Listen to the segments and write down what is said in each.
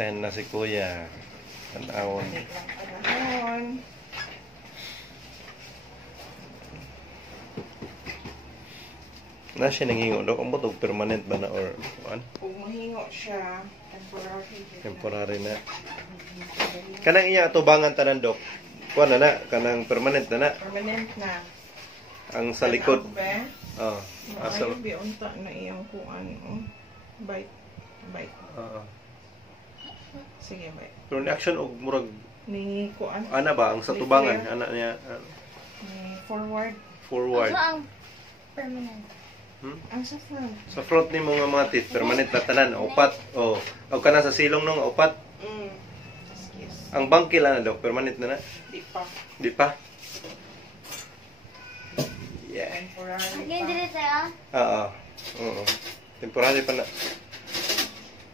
Ten na si Kuya. Tanawon. Balik lang panahon. Na siya nanghingo daw. Ang butog permanent ba na or ano? Kung mahingo siya, temporary. Temporary na. Kanang iya atubangan tanan dok. Kuan na kanang permanent na na. Permanent na. Ang sa likod. Oh. Asal. Ay, biunta na iyang kuan. Oh. Bite. Bite. Sige, bite. Pero ni action og murag Ni kuan. ana ba ang sa tubangan ana niya Ni forward. forward. Ano ang permanent? Ang sa front. Sa front ni mga teeth permanent na tanan upat. Oh, og kana sa silong nung upat. Excuse. Ang bangkil na dok permanent na na. Di pa. Di pa. Yeah. Temporary Again, pa. dili tayo. Oo. Temporary pa na.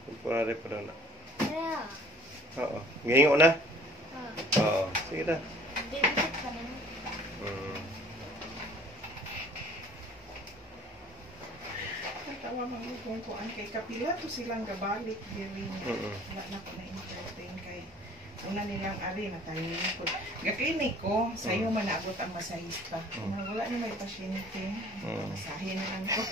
Temporary pa na. Yeah. Oo. Ngayon na. Ah. Oo. Sige na. Dili ka na. Tawa mga kung kuan kay kapila to silang gabalik diri. Wala na ko na entertain kay una nilang ari na tayo likod. Ga-clinic ko, sa'yo man naabot ang masahista. Wala ni may pasyente. Masahe na lang ko.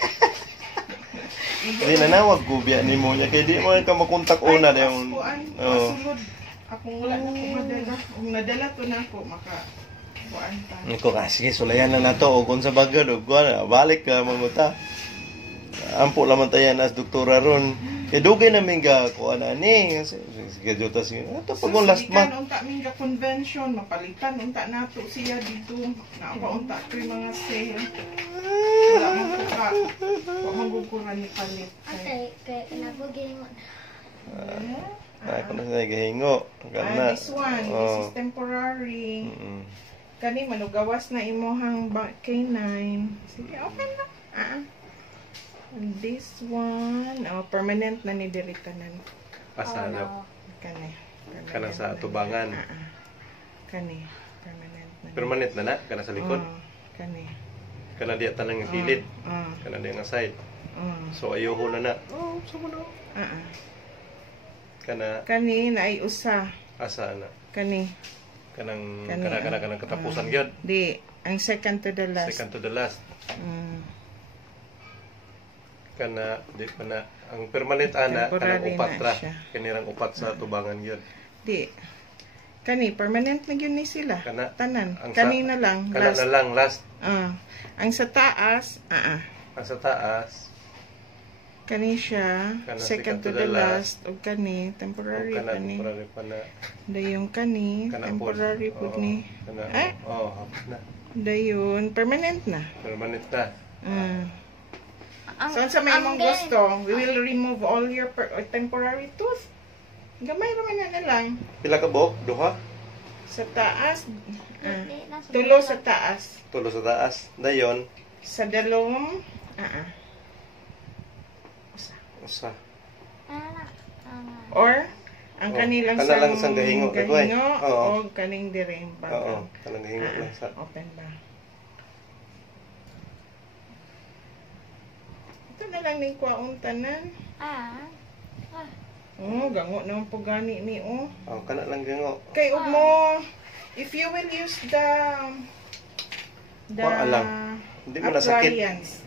Hindi na nawag gubya ni mo niya. Kaya di mo ka makontak una. Ay, Yung, masulod. Akong wala na ko madala. Kung nadala to na ako, kuan pa. Ko sige, sulayan na nato. O kung sa bagad, balik ka manguta. Ampo laman tayo as doktora ron. Kaya dugay namin ka kuan ani. Sige, juta sige. Ito pag last month. Unta minga convention, mapalitan unta nato siya dito. Naapa-unta ko yung mga sale. Wala man ko ka. Wala man guguran ni palit. Ate, kaya kinabugin mo. Ako na sa gahingo. This one, this is temporary. Kani manugawas na imuhang canine. Sige, okay na. And this one, permanent na ni diritanan. Asa na. Kani. Kana sa tubangan. Kani. Permanent na. Permanent na na. Kana sa likod. Kani. Kana diya tanang nga kilid. Kana diya nga side. So ayoko na na. Oh, sama na. Kani na ay usa. Asa na. Kani. Kanang katapusan gyud. Di, ang second to the last. Second to the last. Kana di pa na ang permanent ana kanang upat ra. Kanirang upat sa tubangan gyud. Di. Kani permanent na gyud ni sila. Tanan. Kanina lang. Kana na lang last. Ang sa taas, Ang sa taas. Kani siya, second to the last, o kani, temporary pa ni. Temporary pa na. Dayong kani, temporary po ni. Hapos na. Dayon, permanent na. Permanent na. So, sa may mong gusto, we will remove all your temporary tooth. Gamay raman na lang. Pila ka buhok? Duha? Sa taas, tulo sa taas. Tulo sa taas. Dayon. Sa dalom, Usa. Or, ang kanilang sang gahingo. O kaning diring ba? Oo, kanang gahingo lang sa. Open ba? Ito na lang ning kwaon tanan. Gango naman po gani ni kana lang gango. Kay mo, if you will use the Hindi mo nasakit. appliance,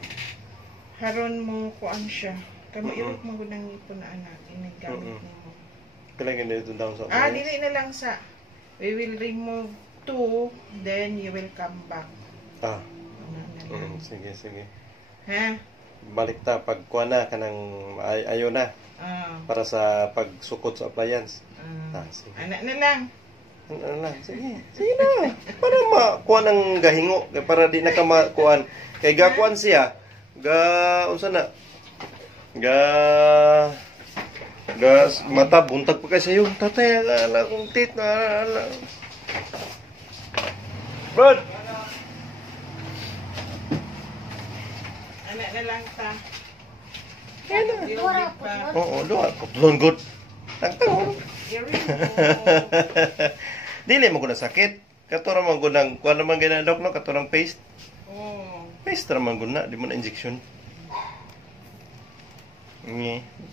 haron mo kuan siya. Kamo irot mo gud ang ipon na anak inagamit nimo. Kailangan nito down sa. Dili na lang sa. We will remove 2, then you will come back. Sige. Ha? Balik ta pag kuha na kanang ayo na. Para sa pagsukot sa appliance. Sige. Anak na lang. Sige na. Para makuha ng gahingo. Para di na ka makuhan. Kay gakuan siya. Unsa na? Mata buntag pa kasi yung tatay. Ala kong tit na. Brad! Anak na lang ta. Oo, doon. Putulon good. Tangtang. Dili mo ko na sakit. Katura man ko nang kuha naman ginadok no, katurang paste. Paste naman ko na, di mo na injection.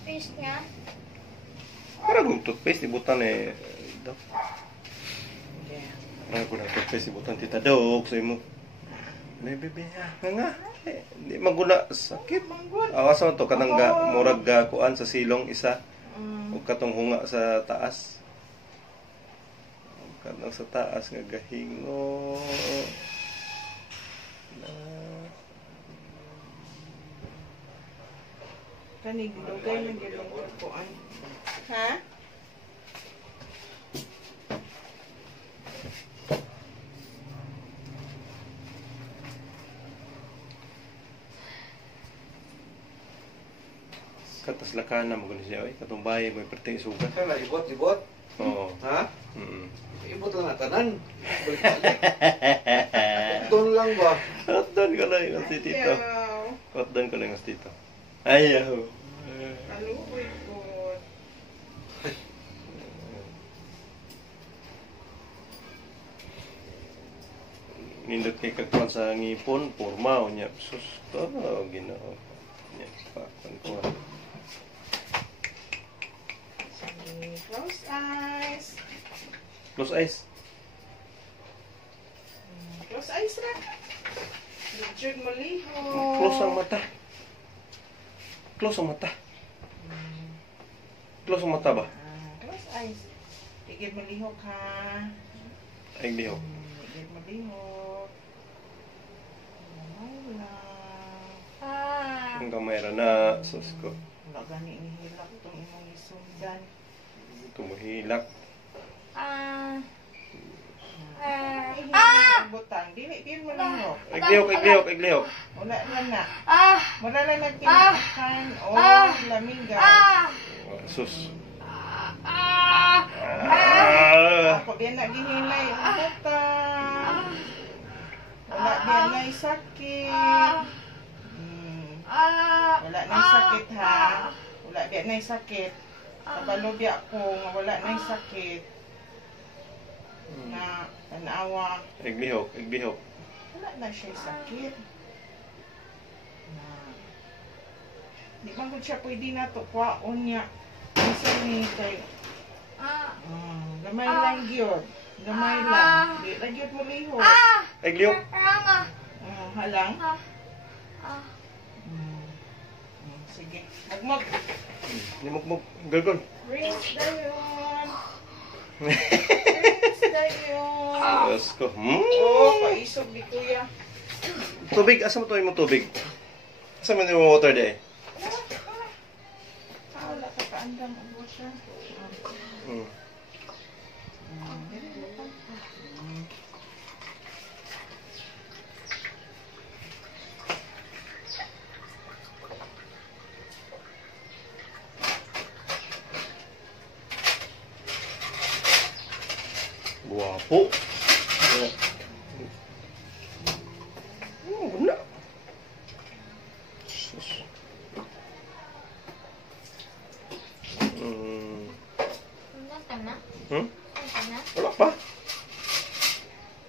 Paste nga? Parang kung toothpaste, ibutan eh. Dok. Yeah. Parang kung toothpaste, ibutan tita Dok sa imo. Bebe, nga. Hindi maguna sakit. Awas mo to kanang murag kuan sa silong isa. Ug katong hunga sa taas. Kanang sa taas nga gahingo. Kani dugay man gyud ang kuan. Ha? Katas lakana mo gani siya, katong bahay may perting sugat. Kaya ibot. Oo. Ha? Mm. Ibot lang na tanan. Balik-balik. Doon lang ba? Hotdon ko lang yung si Tito. Ayaw. Hotdon ko lang yung Tito. Ayaw. Aluoy ko. Nindot kay kagkuhan sa ngipon, porma o niya. Sus, to, ginoo. Niya, pakon ko. Sige, close eyes. Close eyes. Close eyes ra. Richard maliho. Close ang mata. Close ang mata. Close ang mata ba? Close eyes. Tigil malihok ha. Ay, lihok. Tigil malihok. Wala. Ang kamay ra na. Sus ko. Wala gani inihilak itong imong isundan. Tumuhilak. Butang. Dili, dili malihok. Iglihok. Wala na. Wala na nagkinakakan o lamingga. Sus. Ako biyan na gihinay ang butang. Wala biyan na sakit. Wala na sakit ha. Wala biyan na sakit. Kabalobya ko nga wala na sakit. Na tanawa. Iglihok. Wala na siya sakit. Na di man gud siya pwede na to kwaon niya. Isa ni kay gamay lang gyud. Gamay lang. Di ra gyud mo liho. Iglihok. Halang. Sige. Magmag. Nimukmuk. Galgon. Rinse dayon. Rinse dayon. Diyos ko. Paisog di kuya. Tubig. Asa mo to yung tubig? Asa mo yung water day? Wala ka kaandam ang water. Guwapo. Wala. Sus.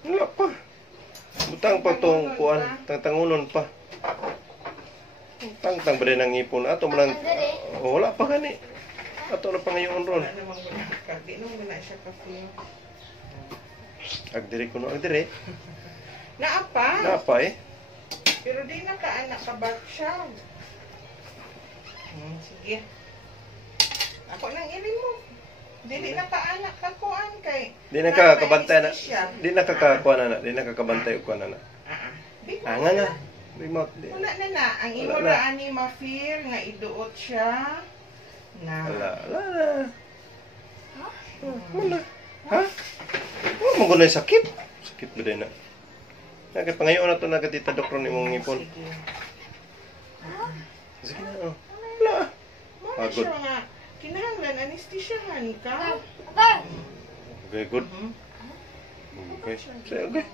Wala pa. Butang pa tong kuan, tangunon pa. Tang ba rin ang ipon ato man. Wala pa gani. Ato na pa ngayon ron. Wala namang wala. Di naman na siya ka-feel. Agdiri kuno agdiri. Naapa. Napa eh. Pero di na ka-anak ka back siya. Sige. Ako nang irin mo. Dili na ka-anak ka kuan kay. Di na kakabantay na. Di na kakakuan na. Di na kakabantay og kuan na. Nga na. Wala na na. Ang imo Wala na. ra ani ma-feel nga iduot siya. Na. Wala. Wala. Ha? Wala mo gunay sakit. Sakit ba din na? Kaya pangayon na ito nagatita doktor ni mong ngipon. Sige. Sige na. Wala. Mama Pagod. siya nga. Kinahanglan anesthesiahan ka. Okay, good. Okay. Sige, okay.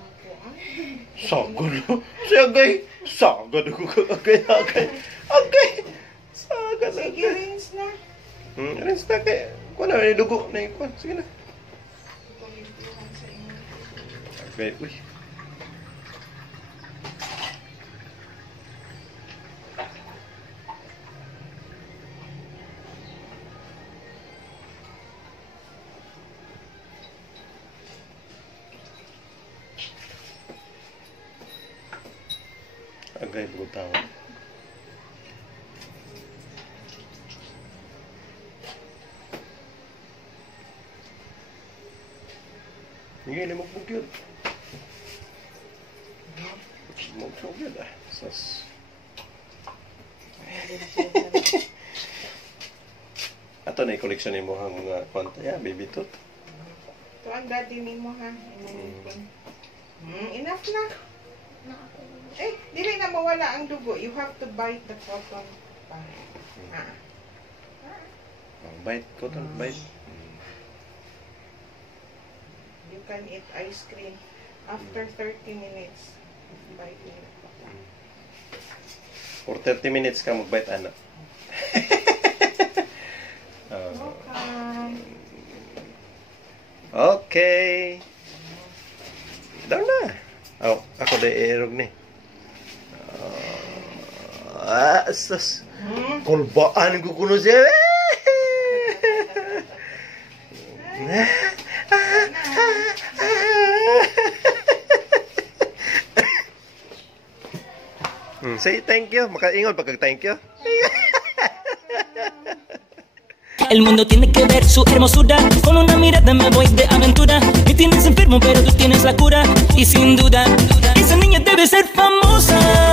Sagad. Sige. Sagad ako. Okay. Sagad. Sige, rinse na. Rinse na kay. Kuha na, may dugo na ikuan. Sige na. Paglintuhan sa inyo. Okay, uy. dahil butaw. Hindi na magbugyod. Magbugyod ah. Sas. Ato na i-collection mo ang mga kwanta. Yeah, baby tooth. Ito ang daddy mo ha. Enough na. Na ako. Eh, dili na mawala ang dugo. You have to bite the cotton. Bite, cotton, bite. You can eat ice cream after 30 minutes. Bite it. For 30 minutes ka mag-bite, anak. Okay. Daw na. Oh, ako na i-erog ni. Asas. Kulbaan ko kuno siya. Say thank you. Makaingon pagka-thank you. El mundo tiene que ver su hermosura. Con una mirada me voy de aventura. Me tienes enfermo pero tú tienes la cura. Y sin duda, esa niña debe ser famosa.